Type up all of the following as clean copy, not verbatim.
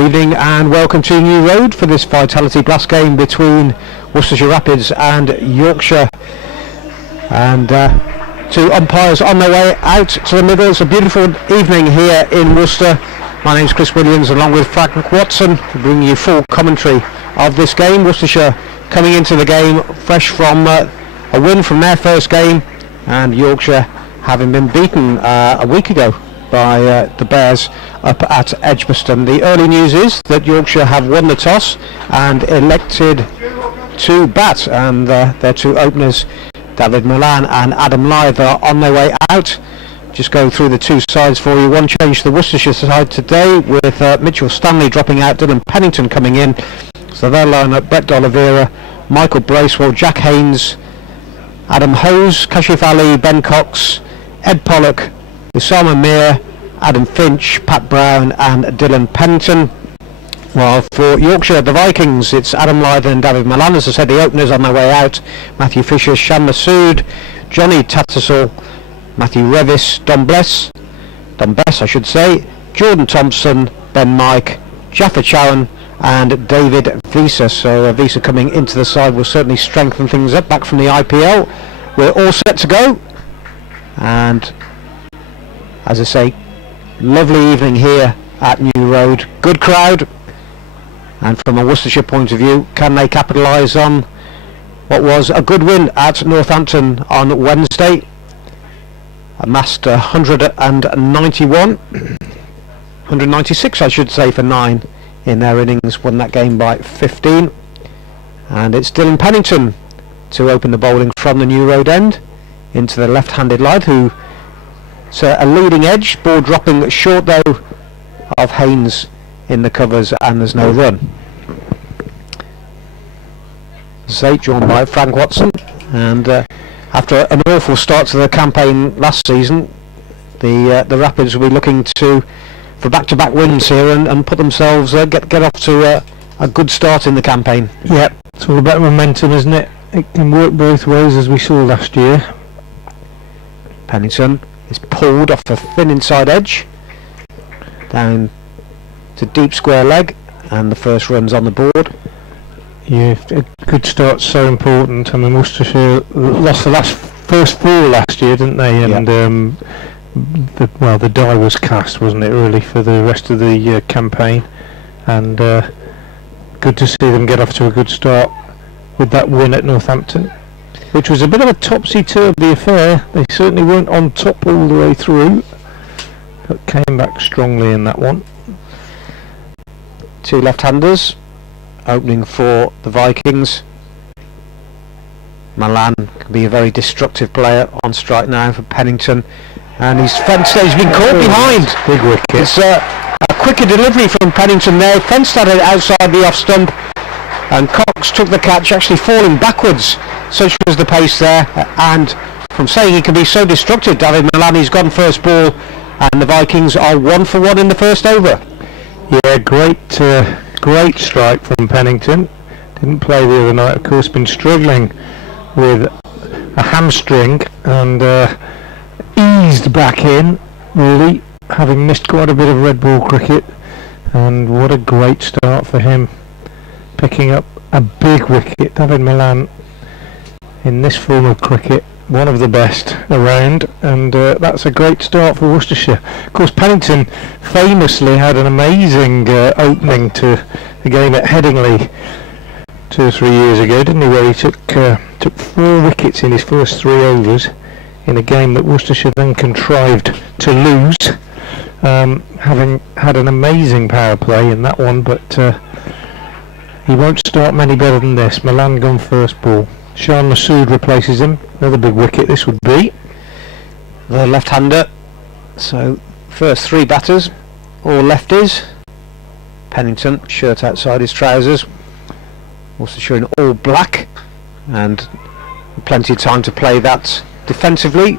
evening and welcome to New Road for this Vitality Blast game between Worcestershire Rapids and Yorkshire. And two umpires on their way out to the middle. It's a beautiful evening here in Worcester. My name's Chris Williams along with Frank Watson to bring you full commentary of this game. Worcestershire coming into the game fresh from a win from their first game, and Yorkshire having been beaten a week ago by the Bears up at Edgbaston. The early news is that Yorkshire have won the toss and elected to bat, and their two openers, David Milan and Adam Lythe, are on their way out. Just go through the two sides for you. One change to the Worcestershire side today with Mitchell Stanley dropping out, Dylan Pennington coming in. So they'll line up Brett D'Oliveira, Michael Bracewell, Jack Haynes, Adam Hose, Kashif Ali, Ben Cox, Ed Pollock, Usama Mir, Adam Finch, Pat Brown and Dylan Pennington. While for Yorkshire, the Vikings, it's Adam Lythe and David Milan. As I said, the openers on their way out: Matthew Fisher, Shan Masood, Johnny Tattersall, Matthew Revis, Don Bess I should say, Jordan Thompson, Ben Mike, Jaffa Chowan and David Visa. So Visa coming into the side will certainly strengthen things up. Back from the IPL, we're all set to go, and as I say, lovely evening here at New Road. Good crowd, and from a Worcestershire point of view, can they capitalise on what was a good win at Northampton on Wednesday? Amassed 196 I should say for 9 in their innings, won that game by 15. And it's Dylan Pennington to open the bowling from the New Road end into the left-handed Lythe, who a leading edge, ball dropping short though of Haynes in the covers, and there's no run. Joined by Frank Watson, and after an awful start to the campaign last season, the Rapids will be looking for back-to-back wins here and put themselves get off to a good start in the campaign. Yep, it's all about momentum, isn't it? It can work both ways, as we saw last year. Pennington is pulled off a thin inside edge down to deep square leg, and the first run's on the board. Yeah, a good start's so important. I mean, Worcestershire lost the first 4 last year, didn't they? And the die was cast, wasn't it, really, for the rest of the campaign. And good to see them get off to a good start with that win at Northampton, which was a bit of a topsy-turvy affair. They certainly weren't on top all the way through, but came back strongly in that one. Two left-handers opening for the Vikings. Milan can be a very destructive player on strike now for Pennington, and he's fenced. He's been caught behind. Big wicket. It's a quicker delivery from Pennington there. Fenced at it outside the off stump, and Cox took the catch, actually falling backwards. Such was the pace there, and from saying he can be so destructive, David Milan, he's gone first ball, and the Vikings are 1 for 1 in the first over. Yeah, great strike from Pennington. Didn't play the other night, of course, been struggling with a hamstring, and eased back in, really, having missed quite a bit of red ball cricket. And what a great start for him, picking up a big wicket. David Milan, in this form of cricket, one of the best around, and that's a great start for Worcestershire. Of course, Pennington famously had an amazing opening to the game at Headingley 2 or 3 years ago, didn't he, where he took 4 wickets in his first 3 overs in a game that Worcestershire then contrived to lose, having had an amazing power play in that one, but he won't start many better than this. Milan gone first ball. Shan Masood replaces him. Another big wicket this would be. The left-hander. So first 3 batters, all lefties. Pennington, shirt outside his trousers. Worcestershire in all black, and plenty of time to play that defensively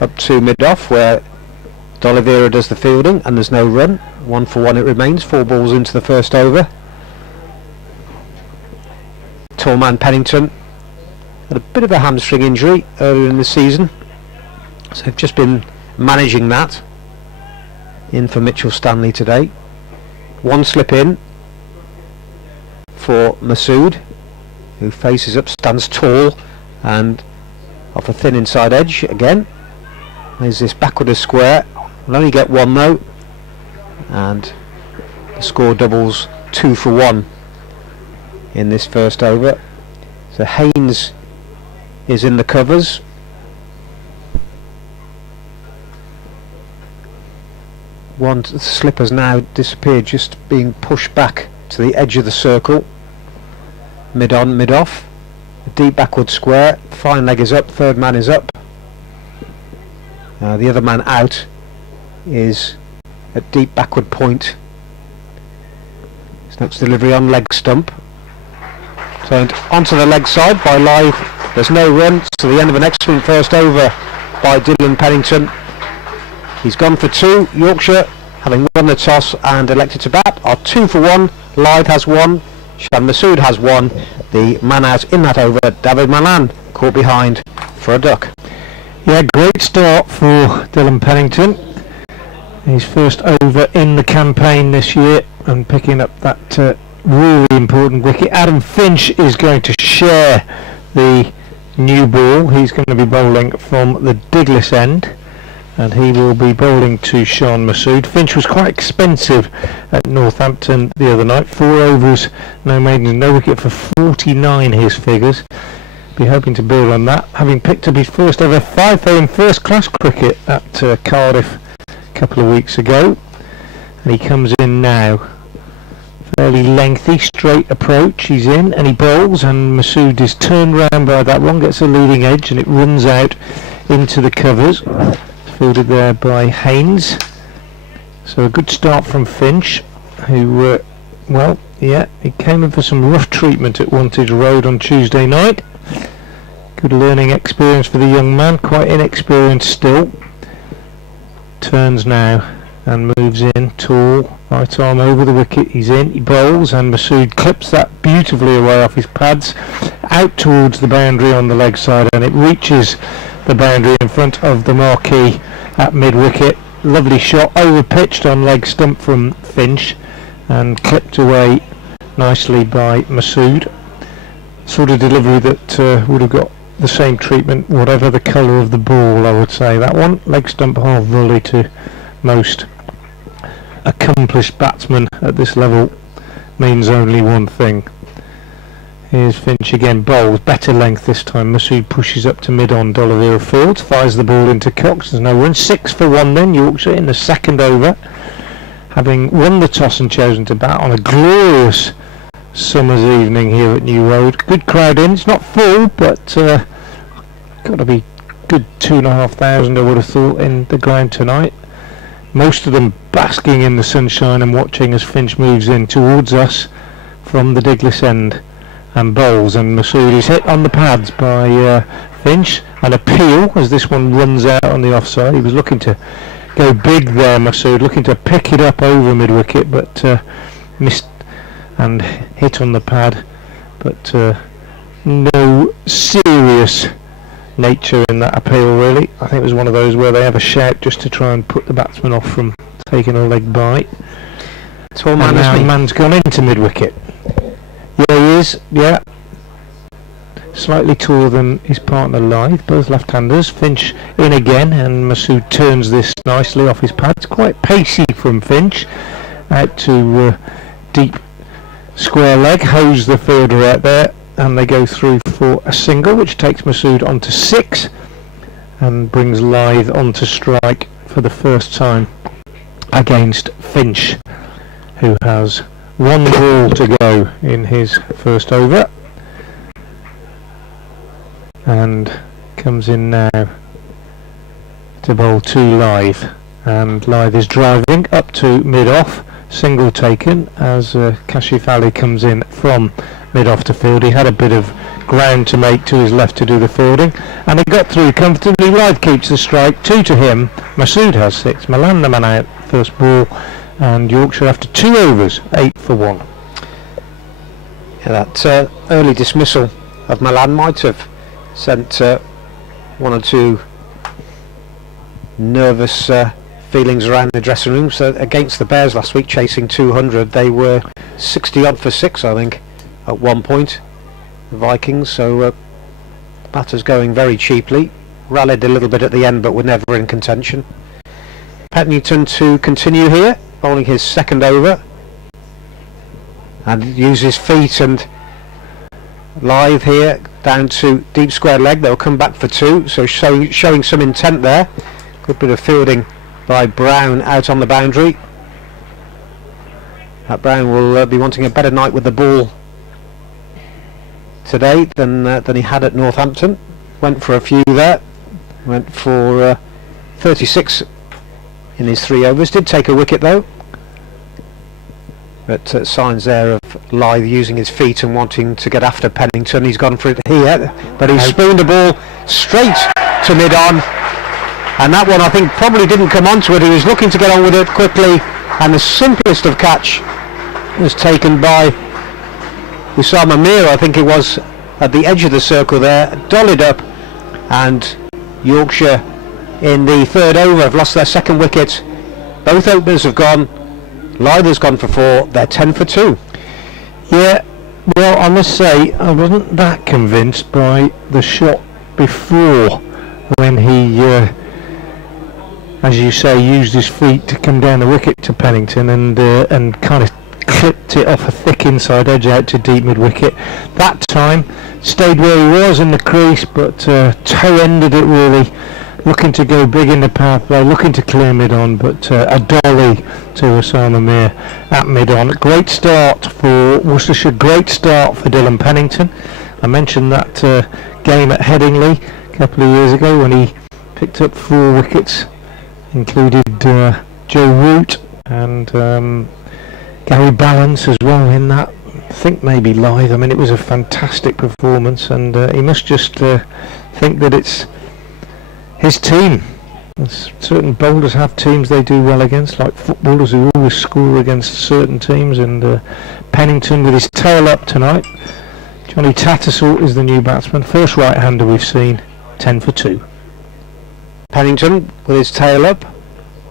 up to mid-off, where D'Oliveira does the fielding, and there's no run. 1 for 1 it remains. 4 balls into the first over. Tall man Pennington had a bit of a hamstring injury earlier in the season, so they've just been managing that. In for Mitchell Stanley today. One slip in for Masood, who faces up, stands tall, and off a thin inside edge again. There's this backward square. Will only get one though, and the score doubles 2 for 1 in this first over. So Haynes is in the covers. One slip has now disappeared, just being pushed back to the edge of the circle. Mid on, mid off. A deep backward square. Fine leg is up, third man is up. The other man out is at deep backward point. His next delivery on leg stump. Turned onto the leg side by Live. There's no run, so the end of an excellent first over by Dylan Pennington. He's gone for 2. Yorkshire, having won the toss and elected to bat, are 2 for 1. Live has 1. Shan Masood has 1. The man out in that over, David Malan, caught behind for a duck. Yeah, great start for Dylan Pennington. His first over in the campaign this year and picking up that really important wicket. Adam Finch is going to share the new ball. He's going to be bowling from the Diglis end, and he will be bowling to Shan Masood. Finch was quite expensive at Northampton the other night. 4 overs, no maidens, no wicket for 49, his figures. Be hoping to build on that, having picked up his first ever 5 in first class cricket at Cardiff a couple of weeks ago. And he comes in now. Fairly lengthy, straight approach. He's in and he bowls, and Masood is turned round by that one, gets a leading edge, and it runs out into the covers. Fielded there by Haynes. So a good start from Finch, who, he came in for some rough treatment at Wantage Road on Tuesday night. Good learning experience for the young man, quite inexperienced still. Turns now and moves in, tall, right arm over the wicket, he's in, he bowls, and Masood clips that beautifully away off his pads, out towards the boundary on the leg side, and it reaches the boundary in front of the marquee at mid-wicket. Lovely shot, over-pitched on leg stump from Finch, and clipped away nicely by Masood. Sort of delivery that would have got the same treatment whatever the colour of the ball, I would say. That one, leg stump half volley to most accomplished batsmen at this level, means only one thing. Here's Finch again, bowls, better length this time. Masood pushes up to mid-on D'Oliveira Fields, fires the ball into Cox, there's no run. 6 for 1 then, Yorkshire in the second over, having won the toss and chosen to bat on a glorious summer's evening here at New Road. Good crowd in, it's not full, but got to be good 2,500 I would have thought in the ground tonight. Most of them basking in the sunshine and watching as Finch moves in towards us from the Diglis end and bowls, and Masood is hit on the pads by Finch. An appeal as this one runs out on the offside. He was looking to go big there, Masood, looking to pick it up over mid-wicket, but missed and hit on the pad, but no serious nature in that appeal really. I think it was one of those where they have a shout just to try and put the batsman off from taking a leg bite. Tall And man, now isn't he? man's gone into mid-wicket. Yeah, he is, yeah. Slightly taller than his partner Live, both left-handers. Finch in again, and Masood turns this nicely off his pads. Quite pacey from Finch, out to deep square leg, hose the fielder out there, and they go through for a single, which takes Masood on to 6 and brings Live onto strike for the first time against Finch, who has 1 ball to go in his first over, and comes in now to bowl to Live, and Live is driving up to mid-off. Single taken as Kashif Ali comes in from mid-off to field. He had a bit of ground to make to his left to do the fielding, and he got through comfortably. Live keeps the strike, 2 to him. Masood has 6. Malan the man out, first ball, and Yorkshire after 2 overs, 8 for 1. Yeah, that early dismissal of Malan might have sent 1 or 2 nervous feelings around the dressing room. So against the Bears last week, chasing 200, they were 60 odd for 6, I think, at one point, the Vikings. So batters going very cheaply, rallied a little bit at the end, but were never in contention. Pennington to continue here, bowling his second over, and use his feet and live here down to deep square leg. They'll come back for 2, so showing some intent there. Good bit of fielding by Brown out on the boundary. Brown will be wanting a better night with the ball today than he had at Northampton. Went for a few there, went for 36 in his 3 overs. Did take a wicket though, but signs there of Lythe using his feet and wanting to get after Pennington. He's gone for it here, but he spooned the ball straight to mid-on, and that one I think probably didn't come onto it. He was looking to get on with it quickly, and the simplest of catch was taken by Usama Mir, I think it was, at the edge of the circle there, dollied up, and Yorkshire in the 3rd over have lost their 2nd wicket. Both openers have gone. Lythe has gone for 4. They're 10 for 2. Yeah, well, I must say I wasn't that convinced by the shot before, when he, as you say, used his feet to come down the wicket to Pennington and kind of clipped it off a thick inside edge out to deep mid wicket. That time stayed where he was in the crease, but toe-ended it really, looking to go big in the power play, looking to clear mid-on, but a dolly to Osama Mir at mid-on. Great start for Worcestershire, great start for Dylan Pennington. I mentioned that game at Headingley a couple of years ago when he picked up 4 wickets, included Joe Root and Gary Balance as well in that. I think maybe Lythe. I mean, it was a fantastic performance, and he must just think that it's his team. Certain bowlers have teams they do well against, like footballers who always score against certain teams, and Pennington with his tail up tonight. Johnny Tattersall is the new batsman, first right-hander we've seen, 10 for 2. Pennington with his tail up,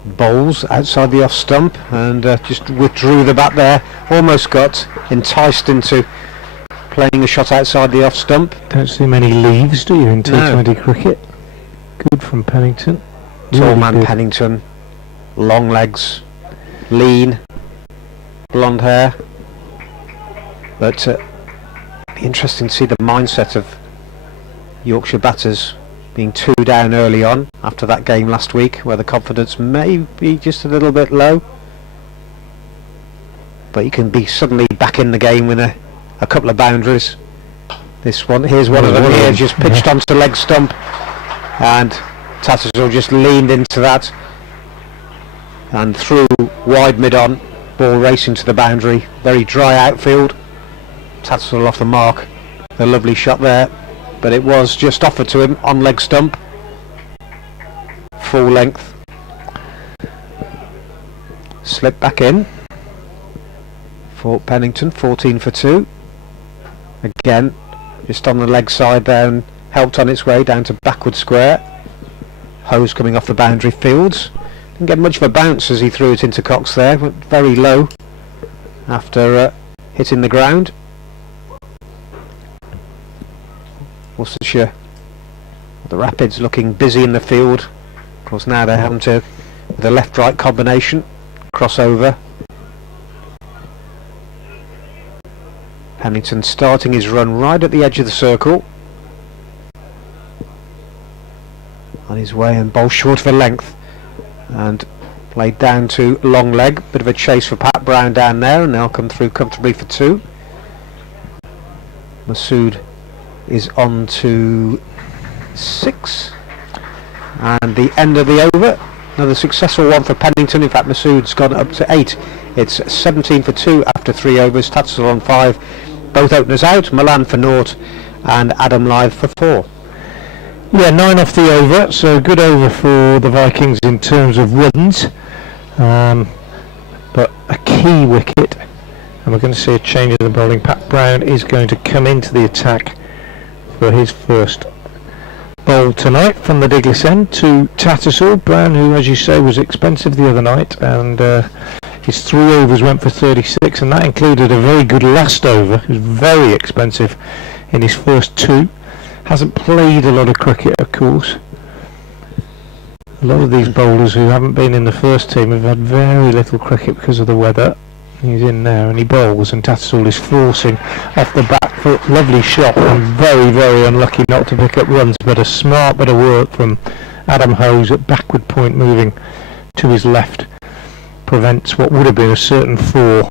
bowls outside the off stump, and just withdrew the bat there, almost got enticed into playing a shot outside the off stump. Don't see many leaves, do you, in T20 cricket? Good from Pennington. Tall Really man good. Pennington, long legs, lean, blonde hair, but be interesting to see the mindset of Yorkshire batters being 2 down early on after that game last week, where the confidence may be just a little bit low, but you can be suddenly back in the game with a couple of boundaries. This one, here's one of them here, just pitched onto leg stump, and Tattersall just leaned into that and threw wide mid-on, ball racing to the boundary. Very dry outfield. Tattersall off the mark. A lovely shot there, but it was just offered to him on leg stump, full length. Slip back in for Pennington, 14 for 2. Again, just on the leg side there, and helped on its way down to backward square. Hose coming off the boundary fields. Didn't get much of a bounce as he threw it into Cox there. Went very low after hitting the ground. Worcestershire, the Rapids looking busy in the field. Of course now they're having to, with a left-right combination, cross over. Pennington starting his run right at the edge of the circle. On his way, and bowl short of a length, and played down to long leg. Bit of a chase for Pat Brown down there, and they'll come through comfortably for 2. Masood is on to 6, and the end of the over. Another successful one for Pennington. In fact, Masood's gone up to 8. It's 17 for 2 after 3 overs. Tattersall on 5. Both openers out. Milan for 0 and Adam Lythe for 4. Yeah, 9 off the over, so good over for the Vikings in terms of runs, but a key wicket, and we're going to see a change in the bowling. Pat Brown is going to come into the attack for his first bowl tonight from the Diglis end to Tattersall. Brown, who, as you say, was expensive the other night, and his 3 overs went for 36, and that included a very good last over. He was very expensive in his first 2. Hasn't played a lot of cricket, of course. A lot of these bowlers who haven't been in the first team have had very little cricket because of the weather. He's in there and he bowls, and Tattersall is forcing off the back foot. Lovely shot, and very, very unlucky not to pick up runs, but a smart bit of work from Adam Hose at backward point, moving to his left, prevents what would have been a certain 4.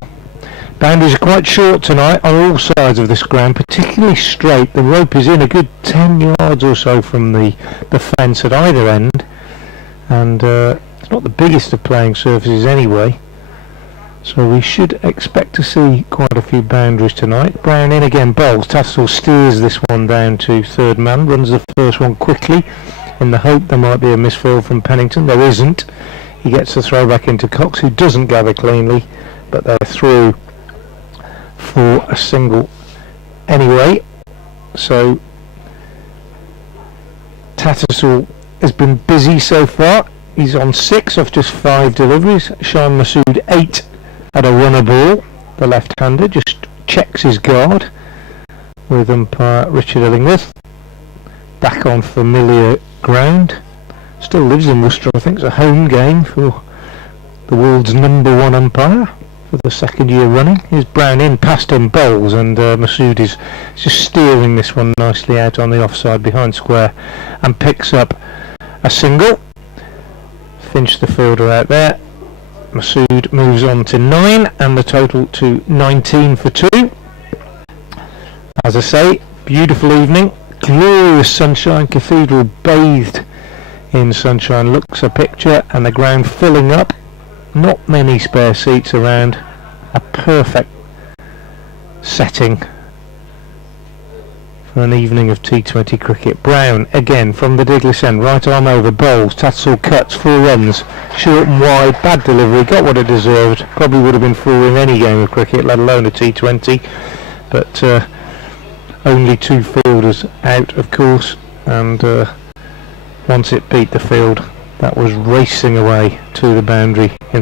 Boundaries are quite short tonight on all sides of this ground, particularly straight. The rope is in a good 10 yards or so from the fence at either end, and it's not the biggest of playing surfaces anyway, so we should expect to see quite a few boundaries tonight. Brown in again, bowls. Tattersall steers this one down to third man, runs the first one quickly in the hope there might be a misfield from Pennington. There isn't. He gets the throw back into Cox, who doesn't gather cleanly, but they're through for a single anyway. So Tattersall has been busy so far. He's on 6 off just 5 deliveries. Sean Masood 8 at a runner ball. The left-hander just checks his guard with umpire Richard Illingworth. Back on familiar ground. Still lives in Worcester. I think it's a home game for the world's #1 umpire for the 2nd year running. Here's Brown in, past him, bowls, and Masood is just steering this one nicely out on the offside behind square and picks up a single. Finch, the fielder, out there. Masood moves on to 9, and the total to 19 for 2. As I say, beautiful evening, glorious sunshine, cathedral bathed in sunshine, looks a picture, and the ground filling up. Not many spare seats around. A perfect setting for an evening of T20 cricket. Brown again from the Diglis end, right arm over, bowls. Tattersall cuts, 4 runs, short and wide, bad delivery, got what it deserved. Probably would have been 4 in any game of cricket, let alone a T20, but only 2 fielders out, of course, and once it beat the field, that was racing away to the boundary in